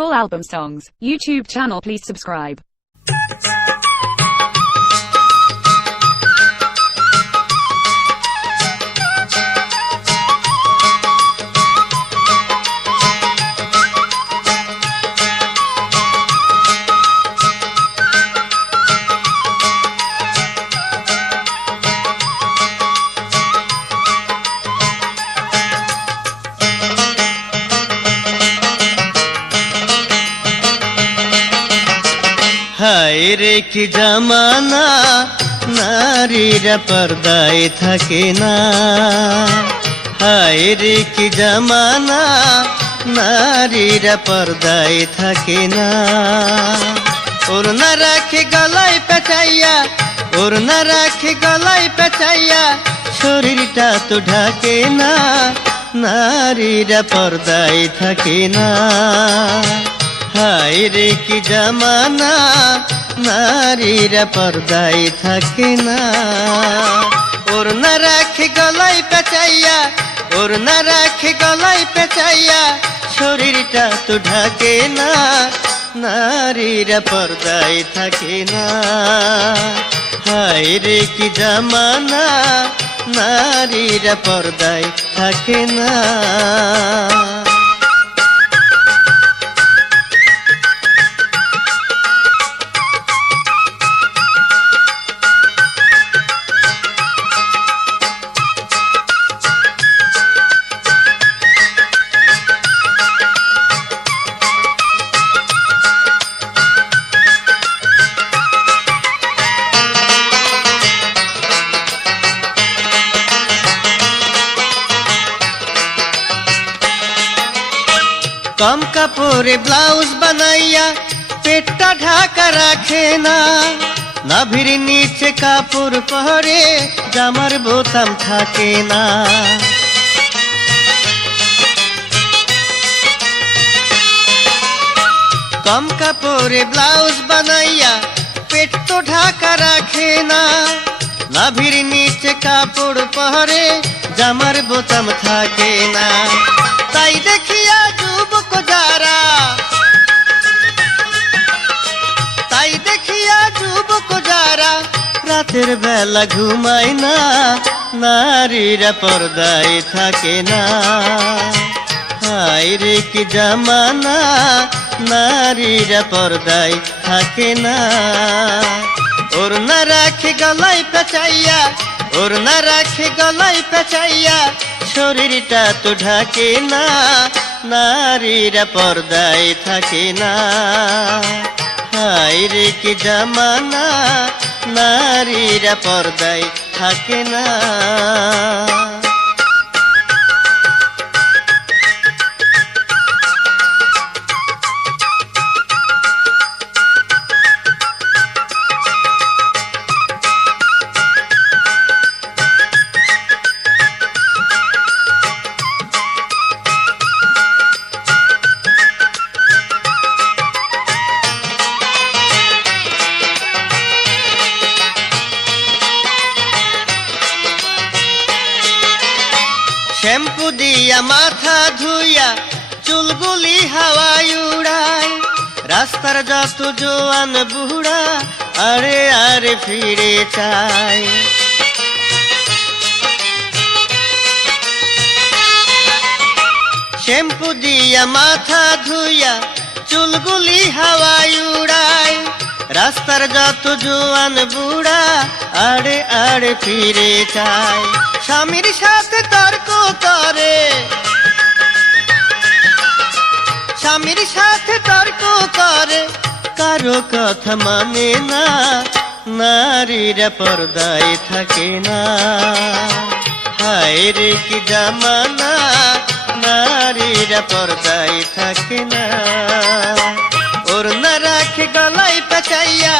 full album songs, YouTube channel, please subscribe. হায় রে কি জামানা, নারীরা পর্দায় থাকে না। হায় রে কি জামানা, নারীরা পর্দায় থাকে না। ওড়না রাখে গলায় পেঁচাইয়া, ওড়না রাখে গলায় পেঁচাইয়া, শরীরটা তো ঢাকে না, নারীরা পর্দায় থাকে না। হায় রে কি জামানা, নারীরা পর্দায় থাকে না। ওড়না রাখে গলায় পেঁচাইয়া, ওড়না রাখে গলায় পেঁচাইয়া, শরীরটা তো ঢাকে না, নারীরা পর্দায় থাকে না। হায় রে কি জামানা, নারীরা পর্দায় থাকে না। কম কাপড়ে ব্লাউজ বানাইয়া পেটটা ঢাকা রাখে না, নাভির নিচে কাপড় পরে জামার বোতাম থাকে না। কম কাপড়ে ব্লাউজ বানাইয়া পেট তো ঢাকা রাখে না, নাভির নিচে কাপড় পরে জামার বোতাম থাকে না। তাই দেখিয়া যুবক যারা, তাই দেখিয়া যুবক যারা রাতের বেলা ঘুমায় না, নারীরা পর্দায় থাকে না। হায় রে কি জামানা, নারীরা পর্দায় থাকে না। ওড়না রাখে গলায় পেঁচাইয়া, ওড়না রাখে গলায় পেঁচাইয়া, শরীরটা তো ঢাকে না, নারীরা পর্দায় থাকে না। হায় রে কি জামানা, নারীরা পর্দায় থাকে না। শ্যাম্পু দিয়া মাথা ধুইয়া চুলগুলি হাওয়ায় উড়ায়, রাস্তার যত জোয়ান বুড়া আরে আরে ফিরে চায়। শ্যাম্পু দিয়া মাথা ধুইয়া চুলগুলি হাওয়ায় উড়ায়, রাস্তার যত জোয়ান বুড়া আড়ে আড়ে ফিরে চায়। স্বামীর সাথে তর্ক করে, স্বামীর সাথে তর্ক করে, কারো কথা মানে না, নারীরা পর্দায় থাকে না। হায় রে কি জামানা, নারীরা পর্দায় থাকে না। ওড়না রাখে গলায় পেঁচাইয়া,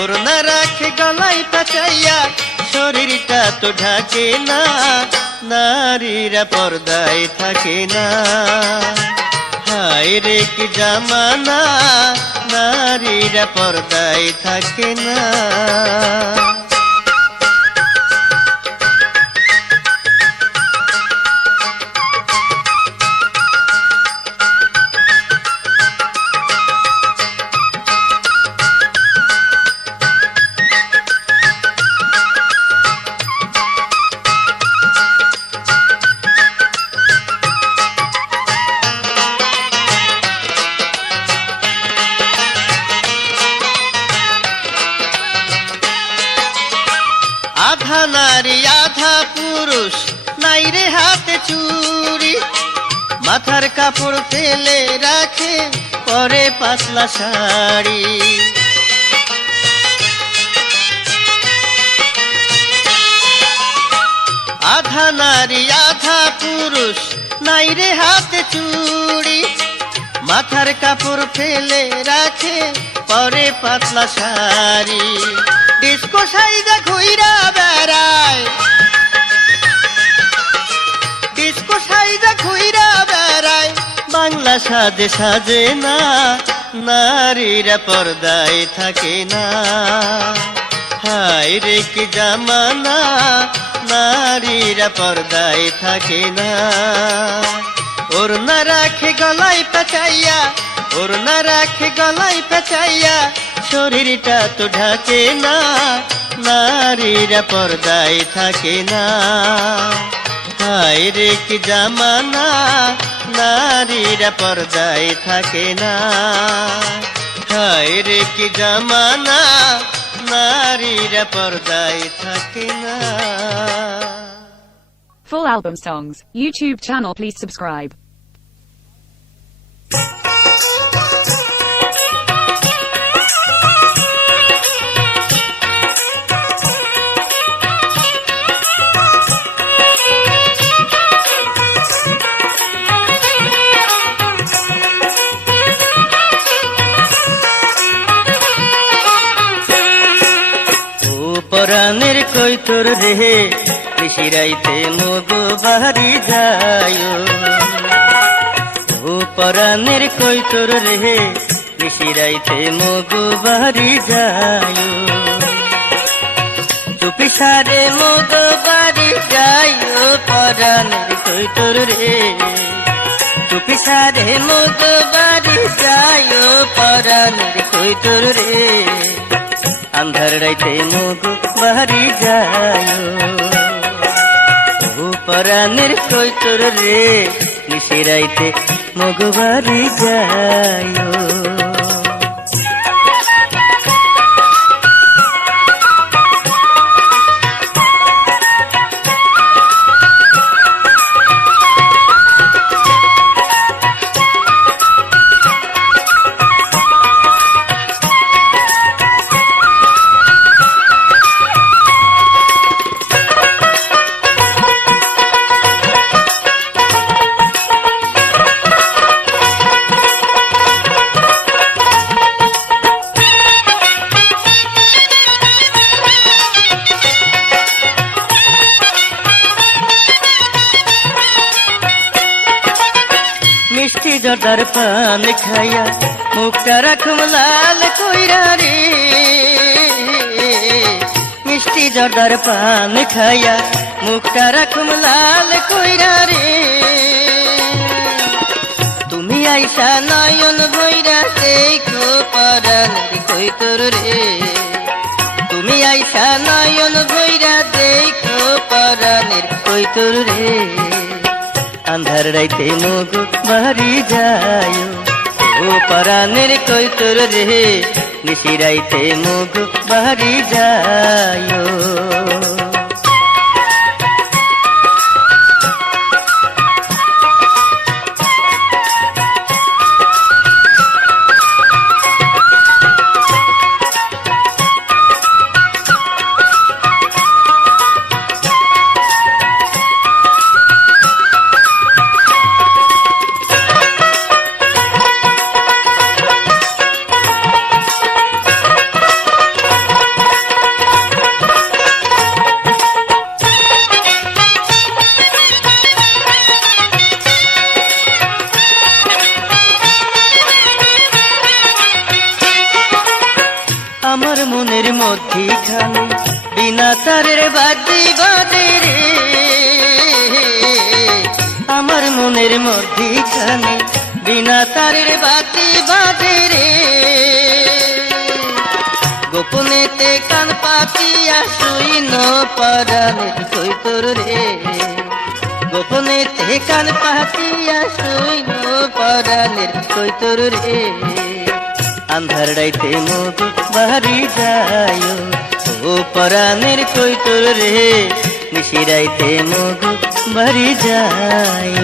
ওড়না রাখে গলায় পেঁচাইয়া, শরীরটা তো ঢাকে না, নারীরা পর্দায় থাকে না। হায় রে কি জামানা, নারীরা পর্দায় থাকে না। মাথার কাপড় ফেলে রাখে পরে পাতলা শাড়ি। আধা নারী আধা পুরুষ, নাই রে হাতে চুড়ি। মাথার কাপড় ফেলে রাখে পরে পাতলা শাড়ি। ডিস্কো সাইজা ঘুইরা বেড়ায়, ডিস্কো সাইজা ঘুইরা বেড়ায়। বাংলা সাজে সাজে না, নারীরা পর্দায় থাকে না। হায় রে কি জামানা, নারীরা পর্দায় থাকে না। ওড়না রাখে গলায় পেঁচাইয়া, ওড়না রাখে গলায় পেঁচাইয়া, শরীরটা তো ঢাকে না, নারীরা পর্দায় থাকে না। হায় রে কি জামানা, নারীরা পর্দায় থাকে না। হায় রে কি জামানা, নারীরা পর্দায় থাকে না। Full album songs, YouTube channel, please subscribe. পরাণের কই তোর রে, নিশিরাইতে মগো বাড়ি যায়। ও পরাণের কই তোর রে, নিশিরাইতে মগো বাড়ি যায়। চুপি সারে মগো বাড়ি যায়, ও পরাণের কই তোর রে। চুপি সারে মগো বাড়ি যায়, ও পরাণের কই তোর রে। আন্ধার রাইতে মগো বাড়ি যায়, ও পরাণের কই তোর রে। নিশিরাইতে মগো বাড়ি যায়। মিষ্টি জর্দার পান খাইয়া মুখটা রাখুম লাল কইরা রে। মিষ্টি জর্দার পান খাইয়া মুখটা রাখুম লাল কইরা রে। তুমি আইসা নয়ন ভৈরা দেখো পরাণের কই তোর রে। তুমি আইসা নয়ন ভৈরা দেখো পরাণের কই তোর রে। আন্ধার রাইতে মগো বাড়ি যায়, ও পরাণের কই তোর রে। নিশিরাইতে মগো বাড়ি যায়। আমার মনের মধ্যিখানে বিনা তারের বাজি বাজে রে। আমার মনের মধ্যিখানে বিনা তারের বাজি বাজে রে। গোপনেতে কান পাতিয়া শুইন পরাণের কই তোর রে। গোপনেতে কান পাতিয়া শুইন পরাণের কই তোর রে। আন্ধার রাইতে মগো বাড়ি যায়, ও পরাণের কই তোর রে। নিশিরাইতে মগো বাড়ি যায়।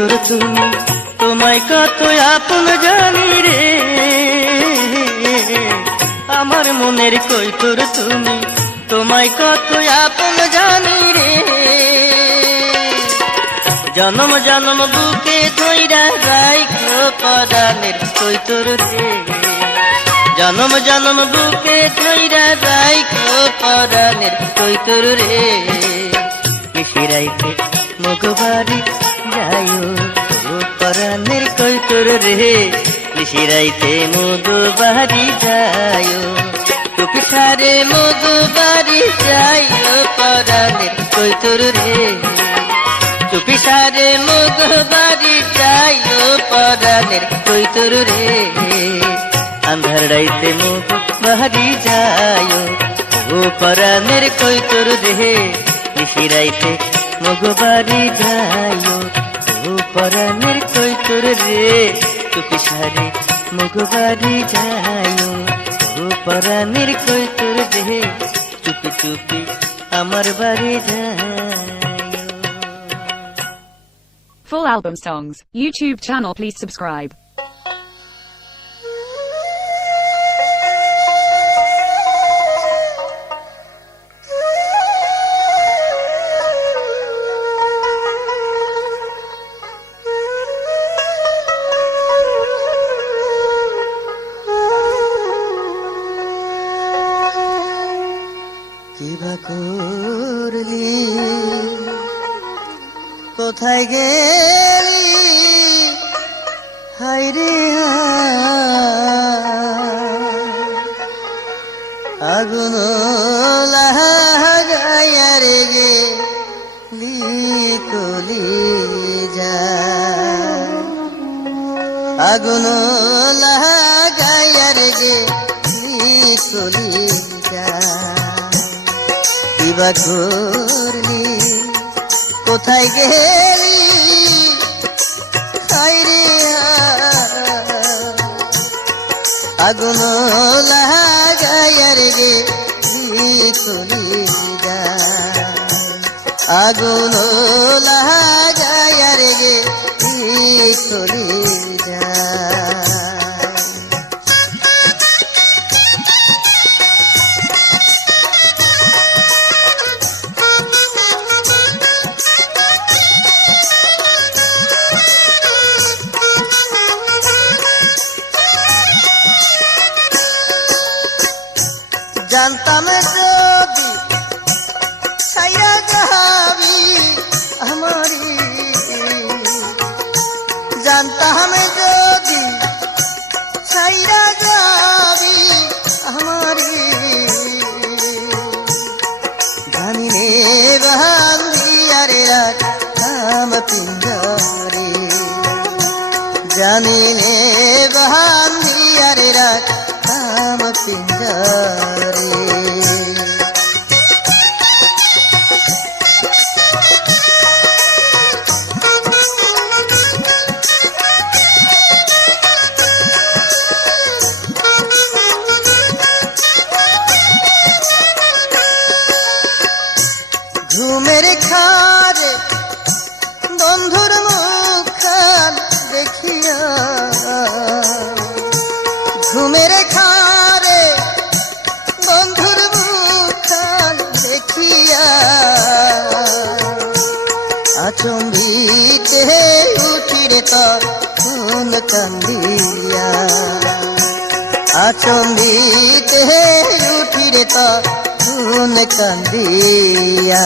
তোর তুমি, তোমায় কত আপন জানি রে, আমার মনের কই তোর তুমি, তোমায় কত আপন জানি রে। জনম জনম বুকে ধইরা রাইখো পরাণের কই তোর রে, জনম জনম বুকে ধইরা রাইখো পরাণের কই তোর রে। নিশিরাইতে মগবাড়ি যাইও ও পরাণের কই তোর রে, নিশিরাইতে মগবাড়ি যাইও, টুপি সারে মগবাড়ি যাইও পরাণের কই তোর রে, টুপি সারে মগবাড়ি যাইও পরাণের কই তোর রে। আন্ধার রাইতে মগবাড়ি যাইও ও পরাণের কই তোর রে, নিশিরাইতে মগবাড়ি যাইও ও পরাণের কই তোর রে, টুপি সারে মগবাড়ি যাইও ও পরাণের কই তোর রে, চুপি চুপি আমার বাড়ি যাইও। Full album songs, YouTube channel, please subscribe. কিবা করলি, কোথায় গেলি, হায়রে আগুন লাগাইয়া রে গেলি কলি যা, আগুন লাগাইয়া রে গেলি কলি যা। কিবা করলি, কোথায় গেলি, হায়রে আগুন লাগাইয়া রে গেলি কলি যা, আগুন লাগাইয়া রে গেলি কলি যা। জানতাম যদি ছাইরা যাবি আমারি, জানতাম যদি ছাইরা যাবি আমারি, জানি নে বান্ধিয়া রে রাখতাম পিঞ্জরে, জানি নে বান্ধিয়া রে রাখতাম পিঞ্জরে। ঘুমের খারে বন্ধুর মুখখান দেখিয়া, ঘুমের খারে বন্ধুর মুখখান দেখিয়া, আচম্বিতে উঠিরে তখন কান্দিয়া, আচম্বিতে উঠিরে তখন কান্দিয়া।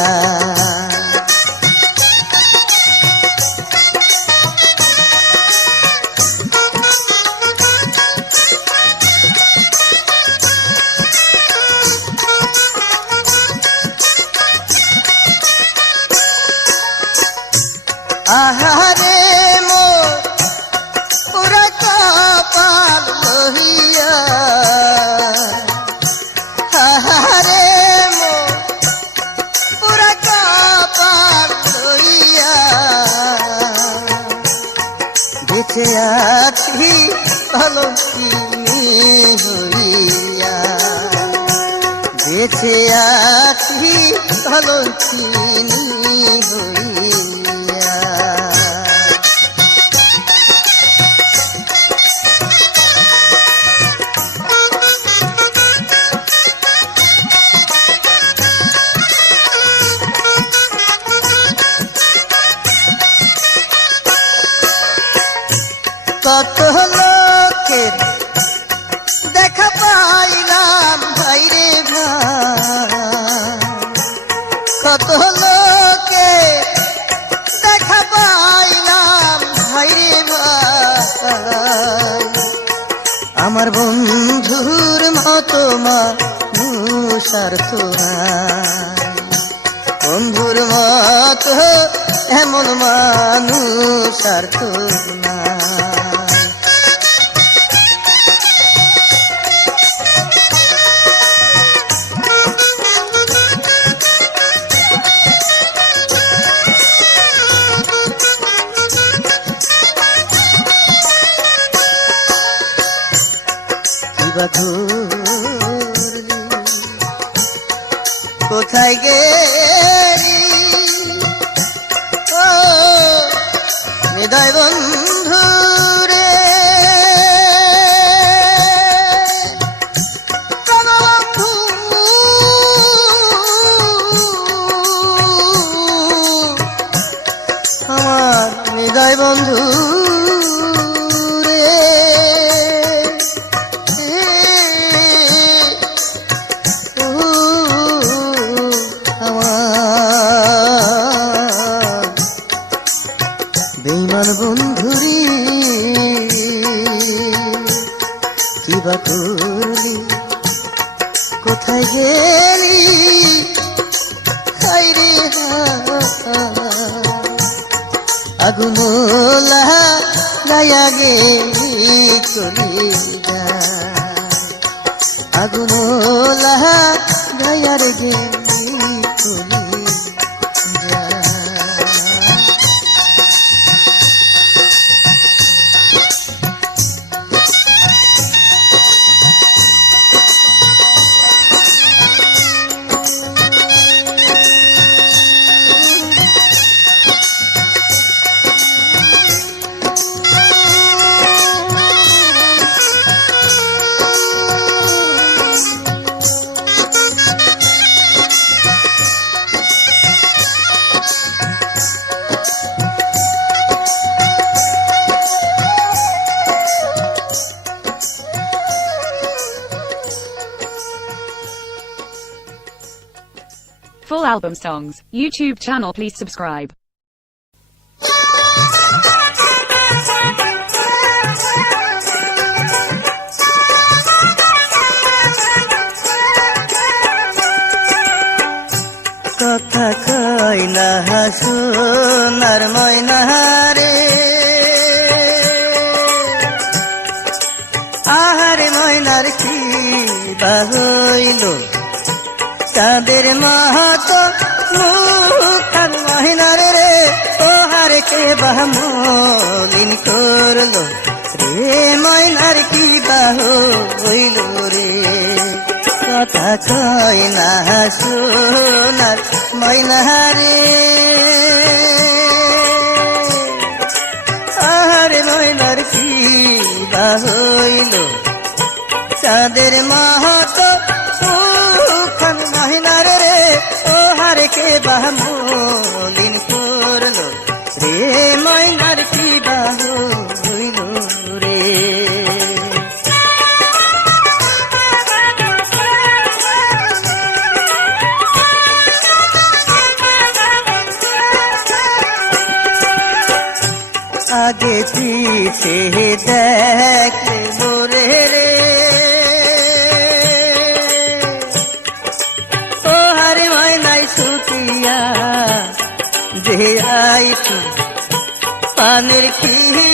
আহারে মোর পুরা কপাল লোহিয়া, আহারে মোর পুরা কপাল লোহিয়া, বেঁচে আছি কলঙ্কিনী হইয়া, বেঁচে আছি কলঙ্কিনী হইয়া। লোকের দেখা পাইলাম ভাইরে ভাই, কত লোকে দেখা পাইলাম ভাইরে ভাই, আমার বন্ধুর মতো মানুষ আর তো নাই, বন্ধুর মতো এমন মানুষ আর তো নাই। কিবা করলি, কোথায় গেলি ও হৃদয় বন্ধু রে, প্রাণবন্ধু আমার হৃদয় বন্ধু রে, বেঈমান বন্ধুরি কিবা করলি, কোথায় গেলি হায়রে আগুন লাগায়া গেলি চলে যায়, আগুন লাগায়া রে গেলি চলে যায়। Full album songs, YouTube channel please subscribe. কথা কই না সোনার ময়না রে, আহারে ময়নার কি বা হইল, চাঁদের মাহাতো মুখান মহিনার রে, ও হারে কে বাহ মলিন করলো রে, ময়নার কি বাহ হইল রে, কথা কই না সোনার ময়না রে, আহারে ময়নার কি বাহ হইল, চাঁদের মাহাতো মুখান মহিনার রে, ও হারে কে বাহ মলিন করলো রে, ময়নার কি বাহ হইল রে। আগে পিছে দেখলে মোরে রে, ও হারে ময়নাই সুতিয়া যে আইছু পানের কিলি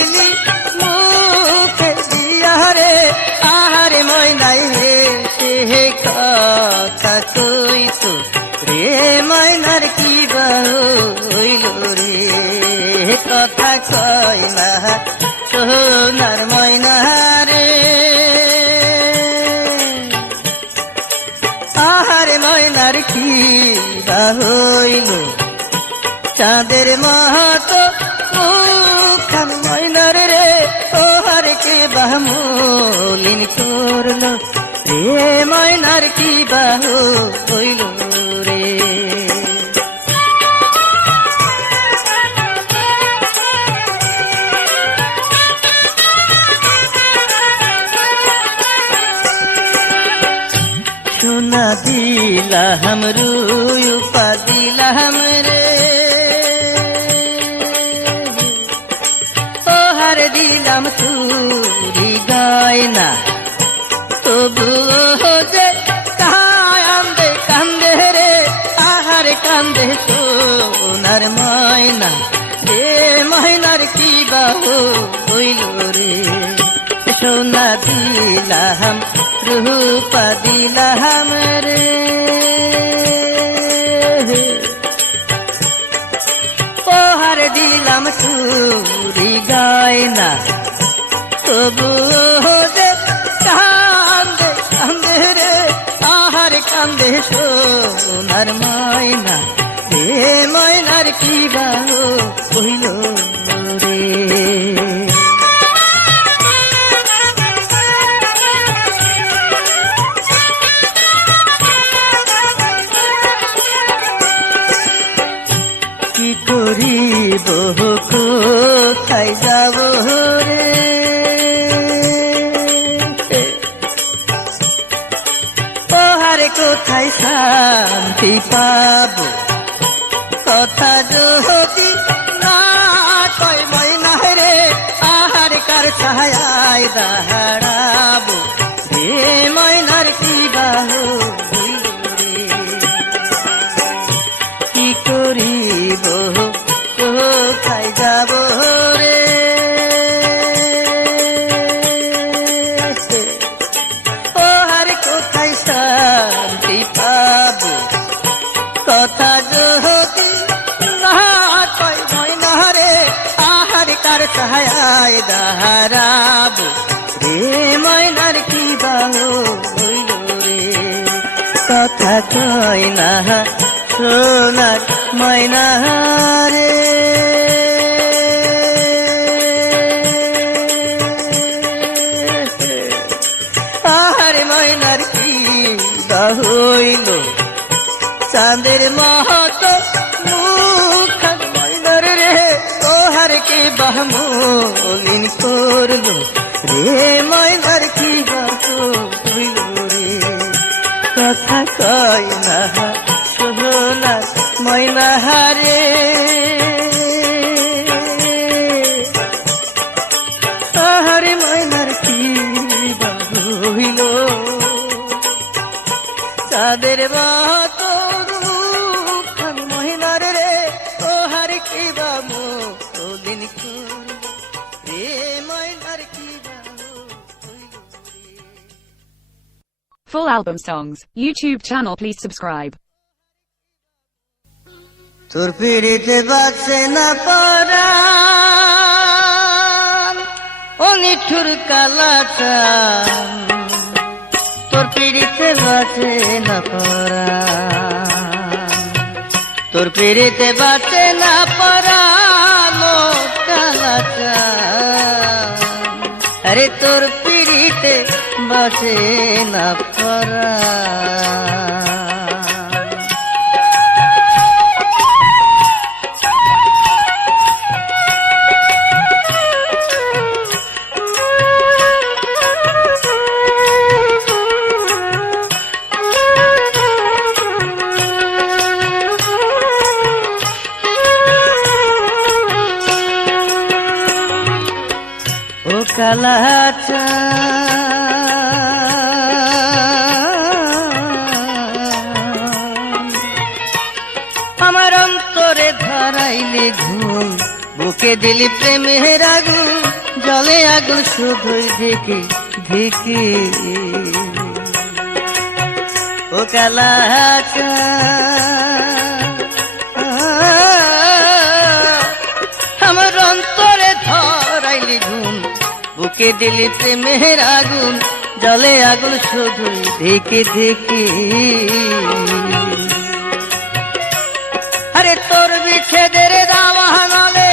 মুখে দিয়া রে, আহারে ময়নাই রে সে কথা কইছো রে, ময়নার কি বা হইল রে, কথা কই না সোনার ময়না রে, আহারে ময়নার কি বা হইল, চাঁদের মাহাতো মুখান ময়নার রে, ও হারে কে বাহ মলিন করলো রে, ময়নার কি বা হইল রে। সোনা দিলাম রূপা দিলাম রে তোহার দিলাম চুরি গয়না তবুও যে কান্দে কান্দে রে আহার কান্দে সোনার ময়না রে ময়নার কি বাহু হইল রে সোনা দিলাম রূপা দিলাম রে পোহার দিলাম চুরি গয়না তবুও যে কান্দে কান্দে রে আহার কান্দে সোনার ময়না রে ময়নার কি বাহু হইল রে কি করিব কোথায় যাব রে তোহার কোথায় শান্তি পাব কথা যদি না কই ময়না রে আহার কার ছায়ায় দাঁড়াবো রে ময়নার কি বাহু হইল রে কি করিব কোথায় যাব রে তোহার কোথায় শান্তি পাব কথা যদি না কই ময়না রে আহার কার ছায়ায় দাঁড়াবো রে ময়নার কি বাহু হইল রে কথা কই না সোনার ময়না রে আহার ময়নার কি বাহু হইল চাঁদের মহত মুখ ময়নার রে তোহার কি বাহমলিন করলো রে ময়নার কি বাহু হইল রে কথা কই না সোনার ময়না রে আহার ময়নার কি বাহু হইল চাঁদের মত রূপখান ময়নার রে তোহার কি বামলিন করলো রে ময়নার কি বাহু হইল রে Full album songs. YouTube channel, please subscribe. তোর পিড়িতে বাঁচে না পরাণ ও নিঠুর কালাচান তোর পিড়িতে বাঁচে না পরাণ তোর পিড়িতে বাঁচে না পরাণ ও কালাচান আরে তোর পিড়িতে বাঁচে না পরাণ ও কালাচান আমার অন্তরে ধরাইলে ঘুম বুকে দিলি প্রেমের আগুন জলে আগুন শুধুই ঢেকে ঢেকে ও কালাচান আমার অন্তরে ধরাইলি ঘুম বুকে দিলি প্রেমের আগুন জলে আগুন শুধুই ঢেকে ঢেকে আরে তোর বিচ্ছেদের দাওয়ানালে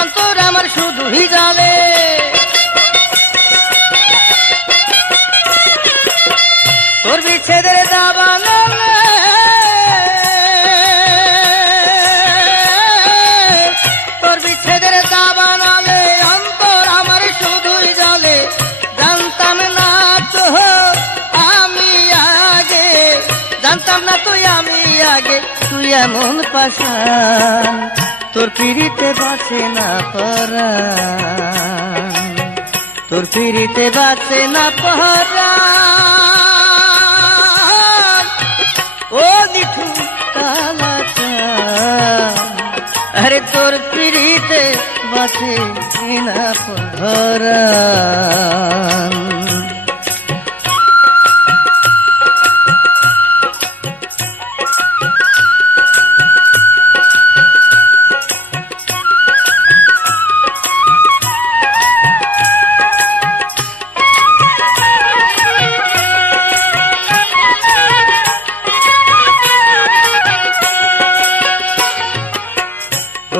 অন্তর আমার শুধুই জালে তোর বিচ্ছেদের দাওয়ানালে তোর বিচ্ছেদের দাওয়ানালে অন্তর আমার শুধুই জালে জানতাম না তো আমি আগে জানতাম না তুই আমি আগে, তুই এমন পাশান, তোর পিড়িতে বাঁচে না পরাণ, তোর পিড়িতে বাঁচে না পরাণ। ও নিঠু কালাচান, আরে তোর পিড়িতে বাঁচে না পরাণ।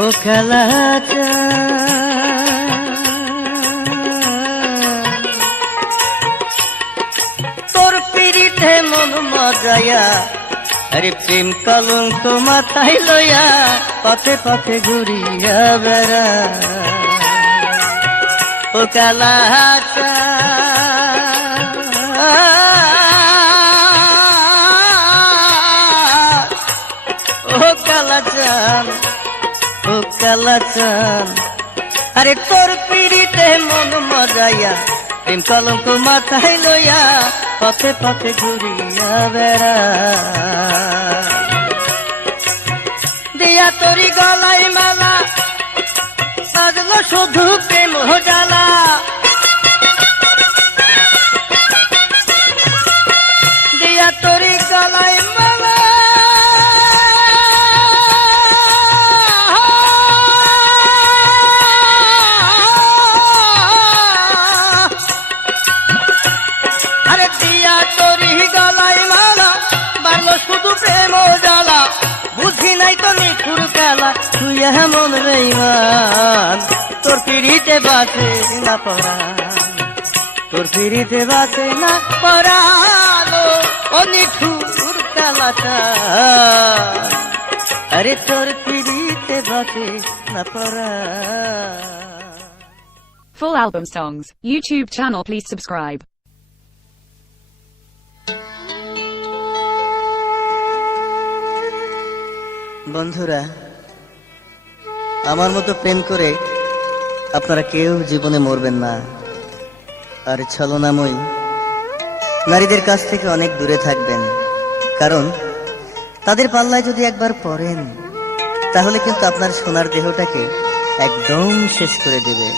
ও কালাচান, তোর পিড়িতে মন মজায়া, আরে প্রেম কলঙ্ক মাথায় লইয়া পথে পথে ঘুরিয়া বেড়া। ও কালাচান, ও কালাচান, ও কালাচান, আরে তোর পিড়িতে মন মজাইয়া প্রেম কলঙ্ক মাথায় লইয়া পথে পথে ঘুরিয়া বেড়া। দিয়া তোরি গলায় মালা বাজলো শুধু প্রেম জ্বালা। দিয়া তোরি গলায় মালা তুই এমন বেঈমান, তোর পিড়িতে বাঁচে না পরাণ, তোর পিড়িতে বাঁচে না পরাণ। ও নিঠুর কালাচান, আরে তোর পিড়িতে বাঁচে না পরাণ। Full album songs, YouTube channel, please subscribe. বন্ধুরা, আমার মতো প্রেম করে আপনারা কেউ জীবনে মরবেন না। আর ছলনাময়ী নারীদের কাছ থেকে অনেক দূরে থাকবেন, কারণ তাদের পাল্লায় যদি একবার পড়েন তাহলে কিন্তু আপনার সোনার দেহটাকে একদম শেষ করে দেবে।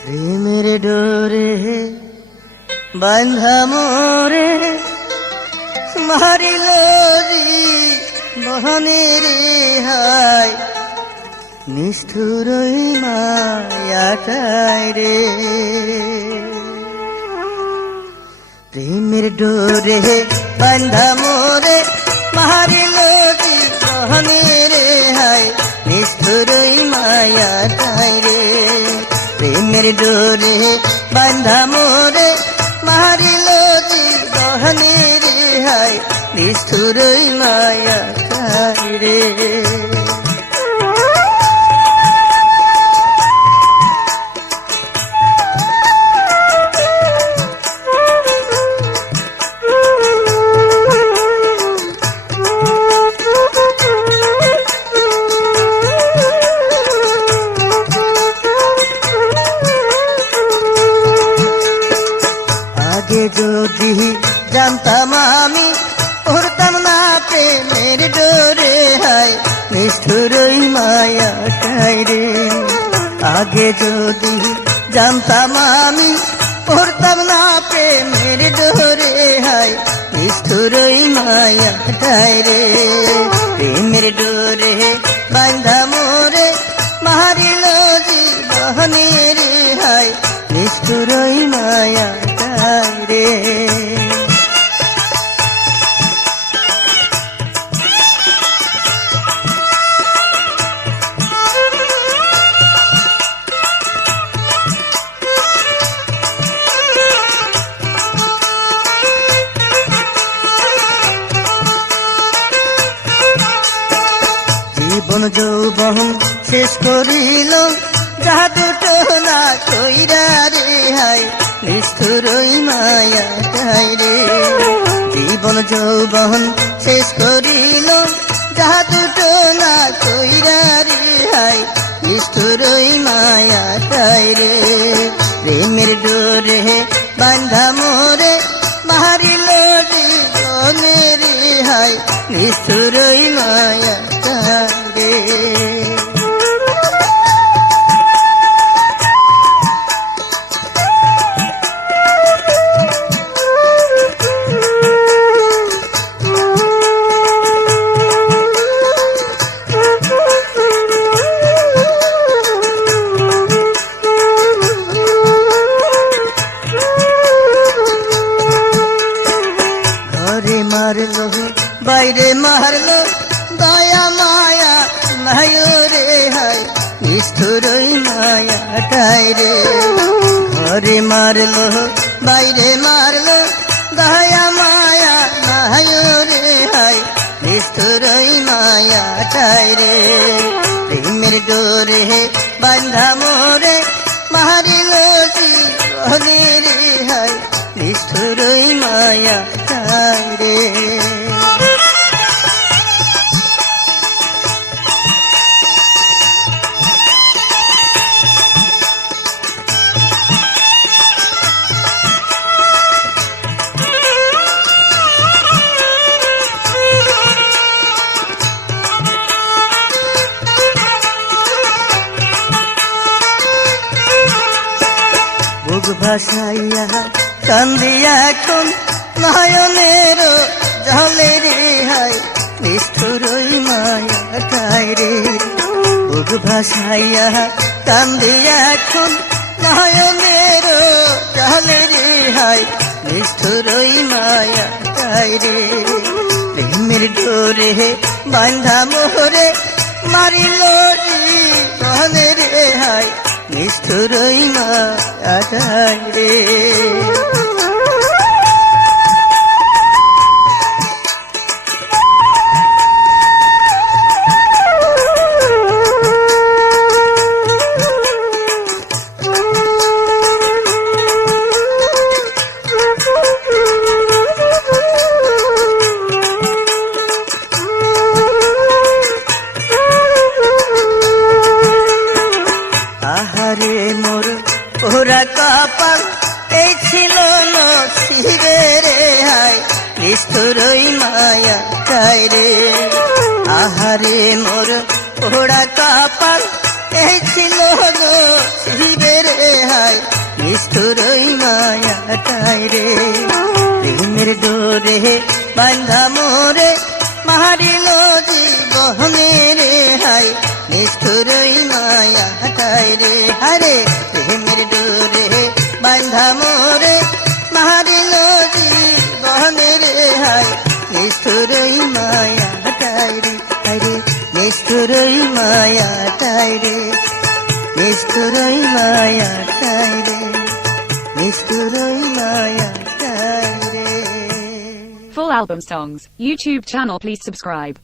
প্রেমের ডোরে বান্ধা মোরে মারিল বহনের হায়, নিষ্ঠুরই মায়াটাই রে। প্রেমের ডোরে বান্ধা মোরে মারিল বহনের হায়, নিষ্ঠুরই মায়াটাই রে। প্রেমের ডোরে বান্ধা মোরে মারিল বহনের হায়, নিষ্ঠুরই মায়াটাই রে। আগে যদি জানতাম আমি পড়তাম না প্রেমের ডোরে হায়, নিষ্ঠুরই মায়াটাই রে। আগে যদি জানতাম আমি পড়তাম না প্রেমের ডোরে হায়, নিষ্ঠুরই মায়াটাই রে। প্রেমের ডোরে বান্ধা মোরে মারিল জীবনের হায়, নিষ্ঠুরই মায়াটাই রে। জীবন যৌবন শেষ করিল যাহা দুটো না কইরা রে হাই নিষ্ঠুর ওই মায়াটাই রে জীবন যৌবন শেষ করিল যাহা দুটো না কইরা রে হাই নিষ্ঠুর ওই মায়াটাই রে প্রেমের ডোরে বান্ধা মোরে মারিল জীবনে রে হাই নিষ্ঠুর ওই মায়াটাই রে মারলো বাইরে মারলো দয়া মায়া মায়ুরে হাই নিষ্ঠুর ওই মায়াটাই রে ঘরে মারলো বাইরে মারলো দয়া মায়া মায়ুরে হাই নিষ্ঠুর ওই মায়াটাই রে প্রেমের ডোরে বান্ধা মোরে মারিল জীবনে রে হাই নিষ্ঠুর ওই মায়াটাই রে বুক ভাসাইয়া কান্দিয়া এখন নয়নের জলে রে হাই নিষ্ঠুর ওই মায়াটাই রে বুক ভাসাইয়া কান্দিয়া এখন নয়নের জলে রে হাই নিষ্ঠুর ওই মায়াটাই রে প্রেমের ডোরে বান্ধা মোহরে মারিল জীবনে রে হাই নিষ্ঠুর ওই মায়াটাই রে আহারে মোর ওরা কপাল এই ছিল নসিবে রে হাই নিষ্ঠুর ওই মায়াটাই রে আহারে মোর ওরা কপাল এই ছিল নসিবে রে হাই নিষ্ঠুর ওই মায়াটাই রে প্রেমের ডোরে বান্ধা মোরে মারিল জীবনে রে হাই নিষ্ঠুর ওই মায়াটাই রে হারে প্রেমের ডোরে বান্ধা মোরে মারিল জীবনে রে হাই নিষ্ঠুর ওই মায়াটাই রে হারে নিষ্ঠুর ওই মায়াটাই রে নিষ্ঠুর ওই মায়াটাই রে নিষ্ঠুর ওই মায়াটাই রে Full album songs. YouTube channel, please subscribe.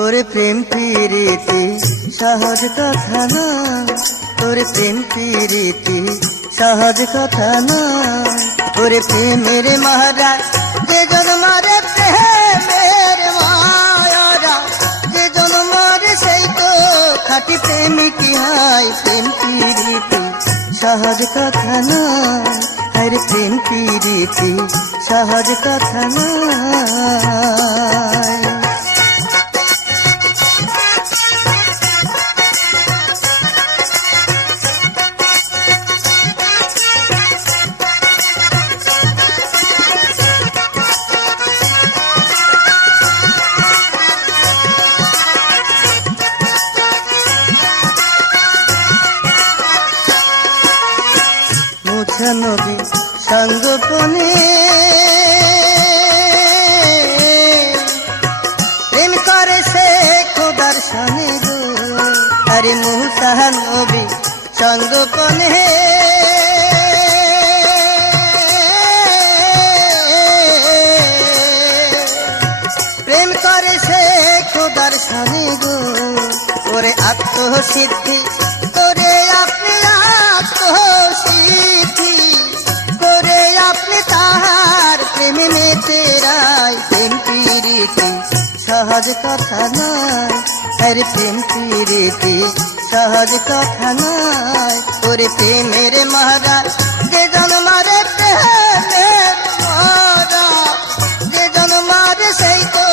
ওরে প্রেম প্রীতি সহজ কথা না ওরে প্রেম প্রীতি সহজ কথা না ওরে প্রেমের মহারাজ যে জন্মারে প্রেমের মায়ারা যে জন্মারে সেই তো খাঁটি প্রেমিক হাই প্রেম প্রীতি সহজ কথা না আরে প্রেম প্রীতি সহজ কথা না নবী সঙ্গপনে প্রেম করে সে খোদার সানে গো আরে মুসা নবী সঙ্গোপনে প্রেম করে সে খোদার সানে গো, ওরে আত্মসিদ্ধি করে আপনি আত্মসিদ্ধি করে আপনি তাহার প্রেমে মেতে রায়। প্রেম প্রীতি সহজ কথা নয়, আরে প্রেম প্রীতি সহজ কথা নয়। ওরে প্রেমের মহারাজ যে জন্মারে প্রেমের মহারাজ যে জন্মারে সেই তো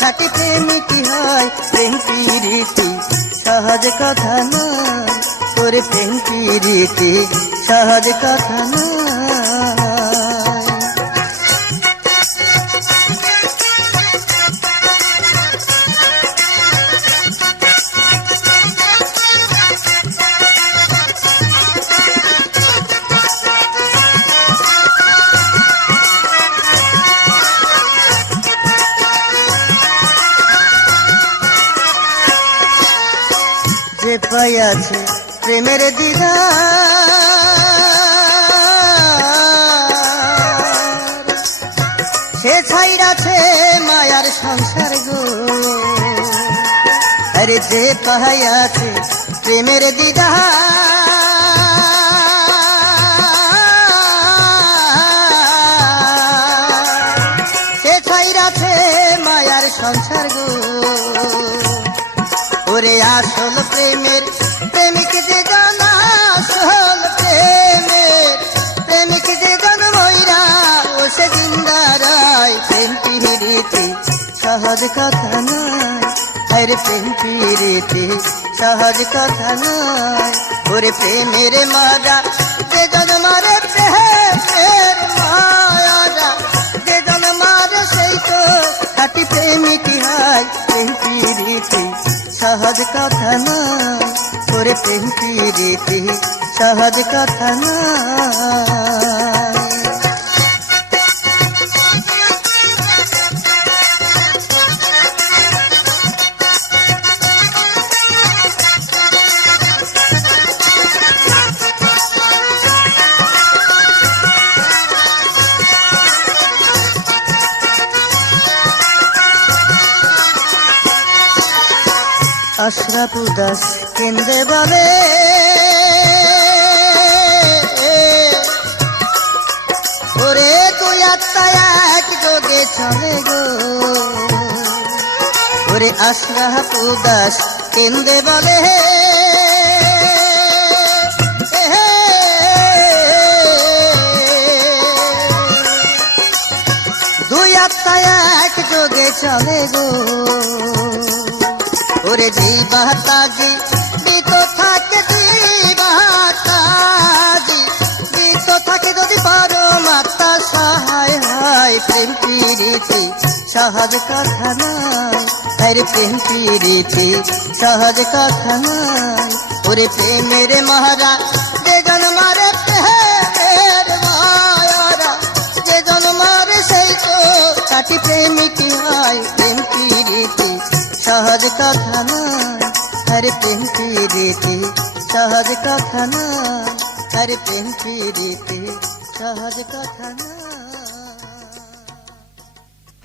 খাঁটি প্রেমিকি হয়। প্রেম প্রীতি সহজ কথা নয়, ওরে প্রেম প্রীতি সহজ কথা নয়। যে পাইয়াছে প্রেমের দিদার, সে ছাইরাছে মায়ার সংসার গো। আরে যে পাইয়াছে প্রেমের দিদার, সে ছাইরাছে মায়ার সংসার গো। ওরে আসল প্রেমের প্রেমিক যে জন, আসল প্রেমের প্রেমিক যে জন ময়রা ও সে জিন্দারায়। প্রেম প্রীতি সহজ কথা নয়, আরে প্রেম প্রীতি সহজ কথা নয়। ওরে প্রেমের মারা যে জন মারে প্রেমের মায়ারা যে জন মারে সেই তো খাঁটি প্রেমিকি হয়। প্রেম প্রীতি সহজ কথা নয়, ওরে প্রেম প্রীতি সহজ কথা নয়। আশরাফ উদাস কেন্দ্রে বলে ওরে তুই আত্মা এক যোগে চলে গো। ওরে আশরাফ উদাস কেন্দ্রে বলে দুই আত্মা এক যোগে চলে গো। ওরে জীবাতাজি বিত থাকে জীবাতাজি বিত থাকে যদি পরমাত্মা সহায় হয়। প্রেম প্রীতি সহজ কথা নয়, আরে প্রেম প্রীতি সহজ কথা নয়। ওরে প্রেমের মহারা যে জন্মারে প্রেমের মায়ারা যে জন্মারে সেই তো কাটি প্রেমিকি হয়। প্রেম প্রীতি সহজ কথা নয়, আরে প্রেম প্রীতি সহজ কথা নয়, আরে প্রেম প্রীতি সহজ কথা নয়।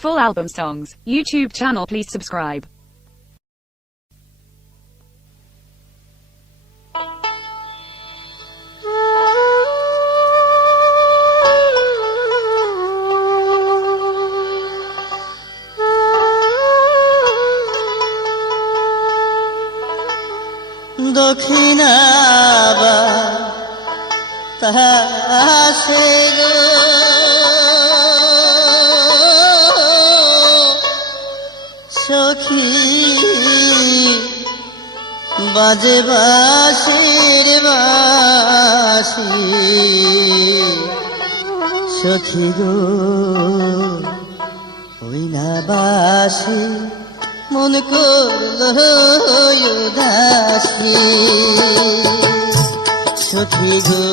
Full album songs, YouTube channel, please subscribe. দক্ষিণাবা তাহাসে গো সখী বাজে বাঁশির বাঁশি সখী গো ওই না বাঁশি মন করলো উদাসী সখী গো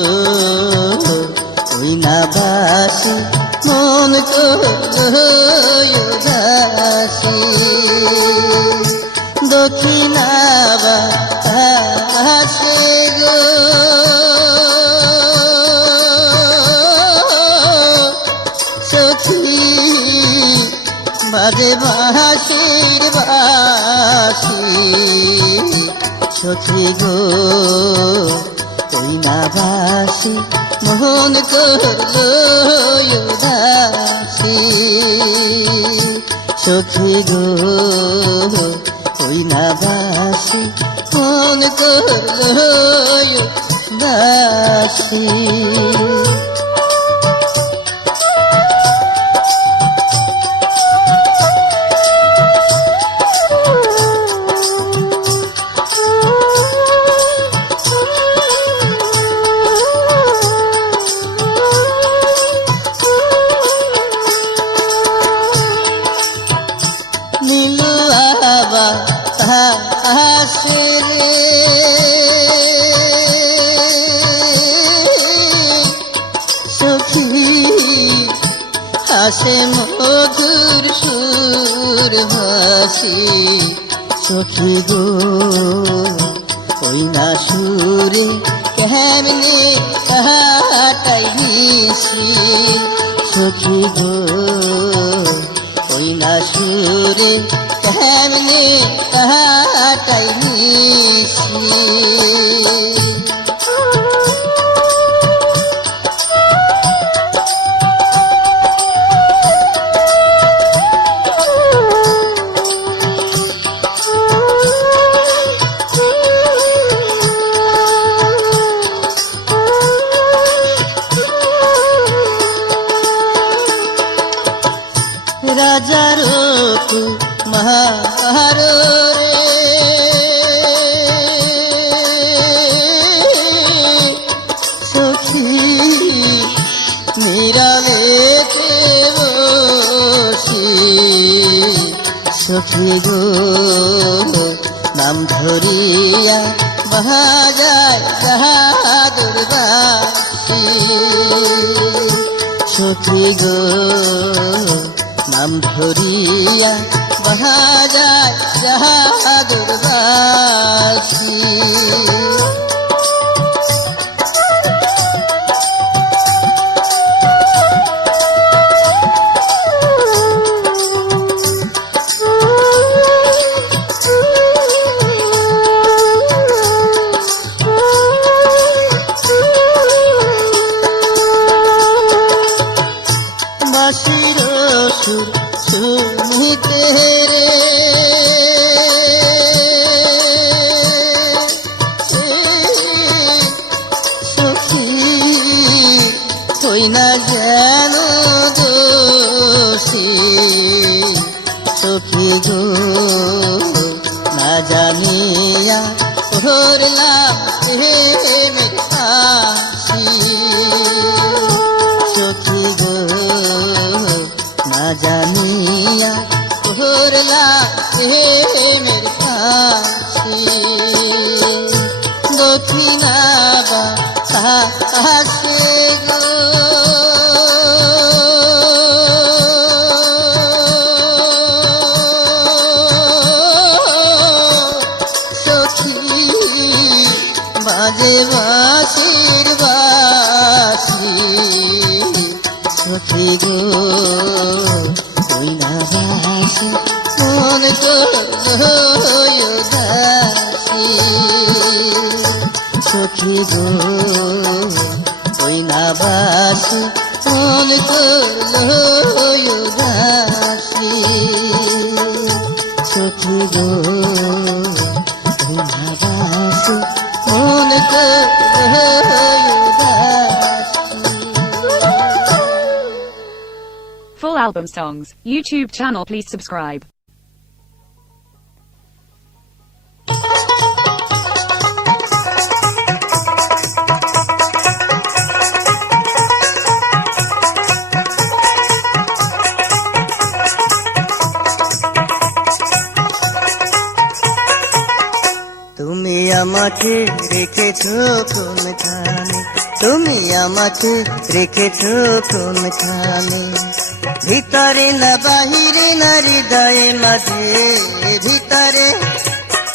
ওই না বাসি মন করলো উদাসী দক্ষিণা বাতাসে গো সখী গো তুই না বাসি মন করলো উদাসী সখী গো তুই না বাসি মন করলো উদাসী আসে মধুর সুর ভাসি সখী গো ওই না সুরে কেমনে কাটাই নিশি সখী গো ওই না সুরে কেমনে কাটাই নিশি রাজার কুমার রে সখী নিরালেতে বসি সখী গো নাম ধরিয়া বাজায় বাহাদুর বাসি সখী গো নাম ধরিয়া বাজায় বাহাদুর বাসি বাঁশির সুর শুনিতে রে সখী হই না যেন দোষী সখী গো না জানিয়া করলাম প্রেমের ফাঁসি সখী গো না জানিয়া করলাম প্রেমের ফাঁসি দক্ষিণা বাতাসে গো সখী বাজে বাঁশির বাঁশি সখী গো ওই না বাসি মন করলো উদাসী সখী গো ওই না বাসি মন করলো উদাসী সখী গো ওই না বাসি মন করলো Full album songs, YouTube channel, please subscribe. তুমি আমাকে রেখেছো কোনখানে তুমি আমাকে রেখেছো কোনখানে ভিতরে না বাহিরে না হৃদয়ে মাঝে ভিতরে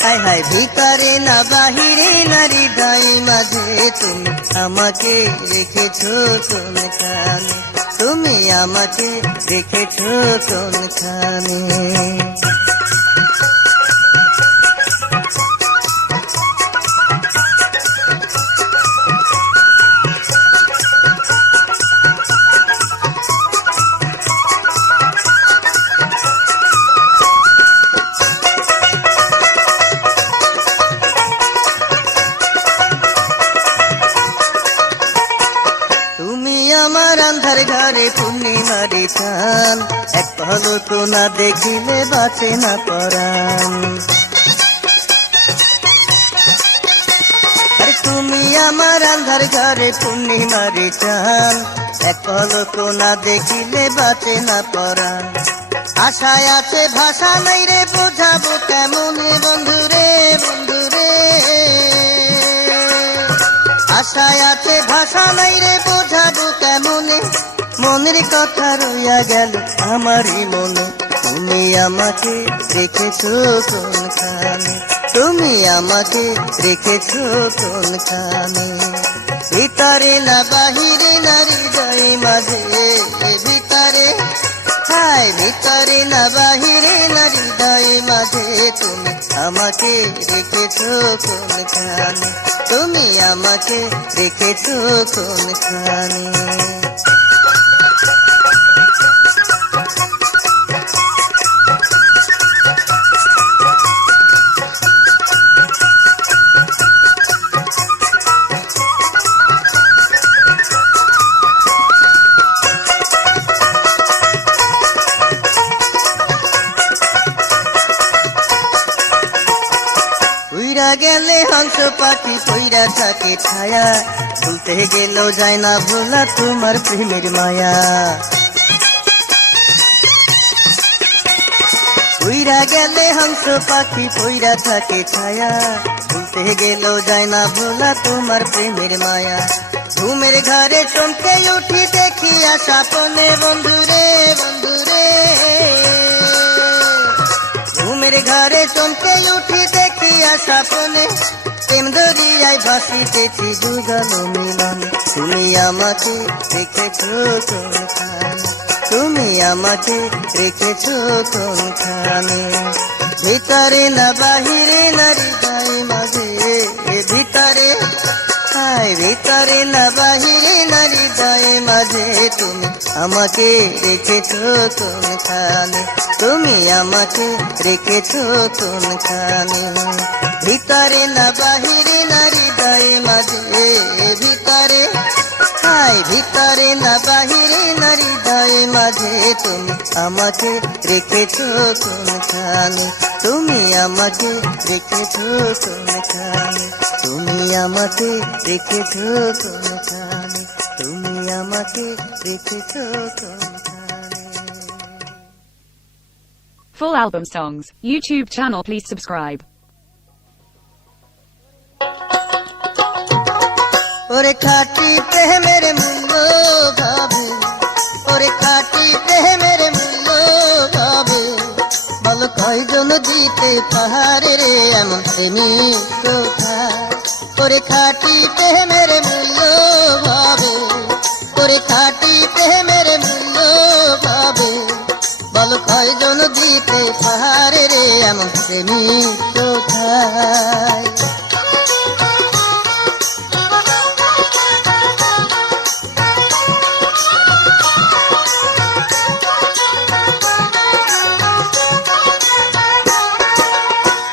হায় হায় ভিতরে না বাহিরে না হৃদয়ে মাঝে তুমি আমাকে রেখেছো কোনখানে তুমি আমাকে রেখেছো কোনখানে আন্ধার ঘরে পূর্ণিমারি চান, এক পলক না দেখিলে বাঁচে না পরাণ। আরে তুমি আমার আন্ধার ঘরে পূর্ণিমারি চান, এক পলক না দেখিলে বাঁচে না পরাণ। আশায় আছে ভাষা নাই রে, বোঝাবো কেমনে বন্ধুরে বন্ধুরে। আশায় আছে ভাষা নাই রে, বোঝাবো কেমনে, মনের কথা রইয়া গেল আমারই মনে। তুমি আমাকে রেখেছো কোনখানে, তুমি আমাকে রেখেছো কোনখানে। ভিতরে না বাহিরে না হৃদয় মাঝে, ভিতরে হায় ভিতরে না বাহিরে না হৃদয় মাঝে। তুমি আমাকে রেখেছো কোনখানে, তুমি আমাকে রেখেছো কোনখানে। উইরা গেলে হংস পাখি পইরা থাকে ছায়া, ভুলতে গেলেও যায় না ভোলা তোমার প্রেমের মায়া। উইরা গেলে হংস পাখি পইরা থাকে ছায়া, ভুলতে গেলেও যায় না ভোলা তোমার প্রেমের মায়া। ঘুমের ঘরে চমকে উঠি দেখিয়া স্বপ্নে বন্ধুরে বন্ধুরে। ঘুমের ঘরে চমকে উঠি দেখিয়া স্বপ্নে, প্রেম দরিয়ায় ভাসিতেছি যুগল মিলন। তুমি আমাকে রেখেছো কোনখানে, তুমি আমাকে রেখেছো কোনখানে। ভিতরে না বাহিরে না হৃদয় মাঝে, ভিতরে হায় ভিতরে না বাহিরে না হৃদয় মাঝে। তুমি আমাকে রেখেছো কোনখানে, তুমি আমাকে রেখেছো কোনখানে। ভিতরে না বাহিরে না হৃদয় মাঝে, ভিতরে হায় ভিতরে না বাহিরে না হৃদয় মাঝে। তুমি আমাকে রেখেছো কোনখানে, তুমি আমাকে রেখেছো কোনখানে, তুমি আমাকে রেখেছো কোনখানে, তুমি আমাকে রেখেছো কোনখানে। Full album songs, YouTube channel, please subscribe. ওরে খাটি প্রেমের মূল্য ভাবে, ওরে খাটি প্রেমের মূল্য ভাবে। বল কয়জন দিতে পাহাড়ে রে এমন প্রেমিক কোথায়। ওরে খাটি প্রেমের মূল্য ভাবে, ওরে খাটি প্রেমের মূল্য ভাবে। বল কয়জন দিতে পাহাড়ে রে এমন প্রেমিক কোথায়।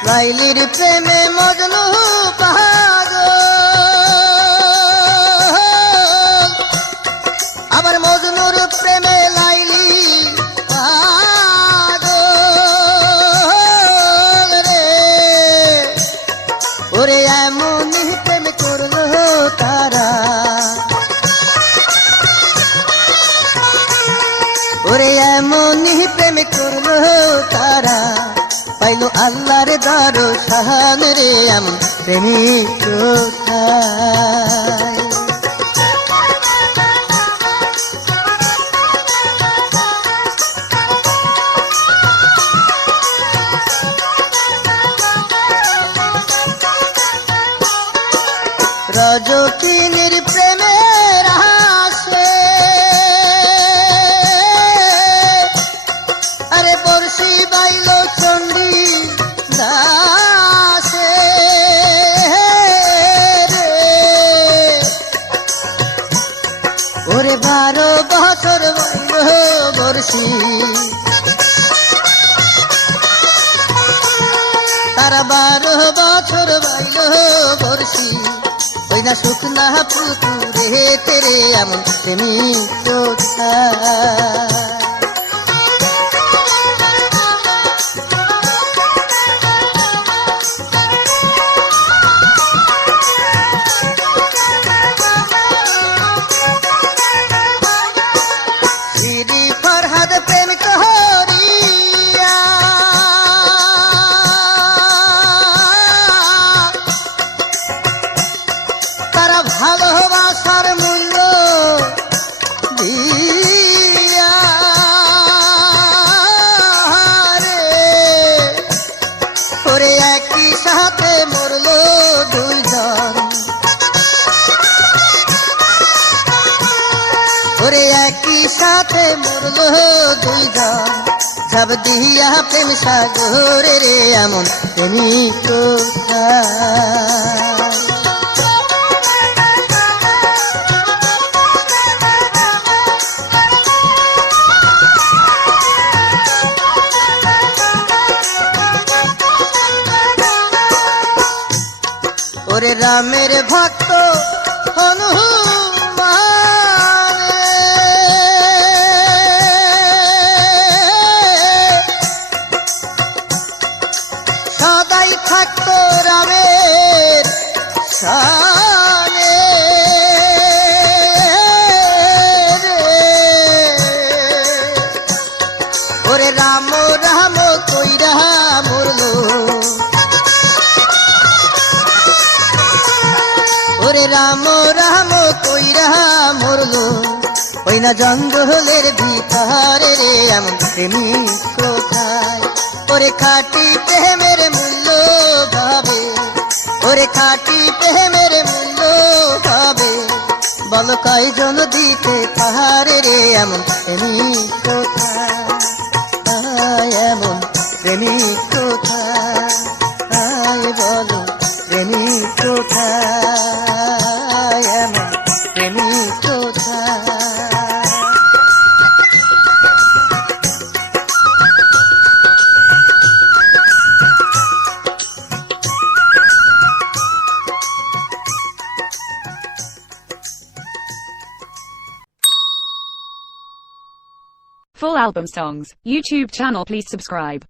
লাইলির প্রেমে মজনু পাগল, আবার মজনুর প্রেমে লাইলি পাগল রে। ওরে এমন প্রেম করলো তারা, ওরে এমন প্রেম করলো তারা। পাইলো আল্লাহর দরশন রে এমন প্রেমিক কোথায়। রজকিনীর প্রেমের হাসে, আরে বর্ষি বাইল চণ্ডী দাসে রে। ওরে 12 বছর বাইল বর্ষি, তারা 12 বছর বাইল বর্ষি। ওই না শুকনা পুকুরে তেরে এমন প্রেমিক কোথায়? শ্রী ফরহাদ প্রেম করিয়া তারা ভালোবাসার মূল্য দিয়া রে ওরে একই সাথে মরলো দুইজন, ওরে একই সাথে মরলো দুইজন, সব দিয়া প্রেম সাগরে রে এমন প্রেমিক কোথায়? ওরে রামের ভক্ত হনুমানে সদাই থাকতো রামের সানে ওরে রাম রাম কইরা মরলো, ওরে রাম রাম কইরা মরলো ওই না জঙ্গলের ভিতরে রে এমন প্রেমিক কোথায়? ওরে খাঁটি প্রেমের মূল্য ভাবে, ওরে খাঁটি প্রেমের মূল্য ভাবে, বলো কয়জন দিতে পারে রে এমন প্রেমিক কোথায়? এমন প্রেমিক কোথায়? বলো প্রেমিক কোথায়? এমন প্রেমিক কোথায়? Full album songs. YouTube channel, please subscribe.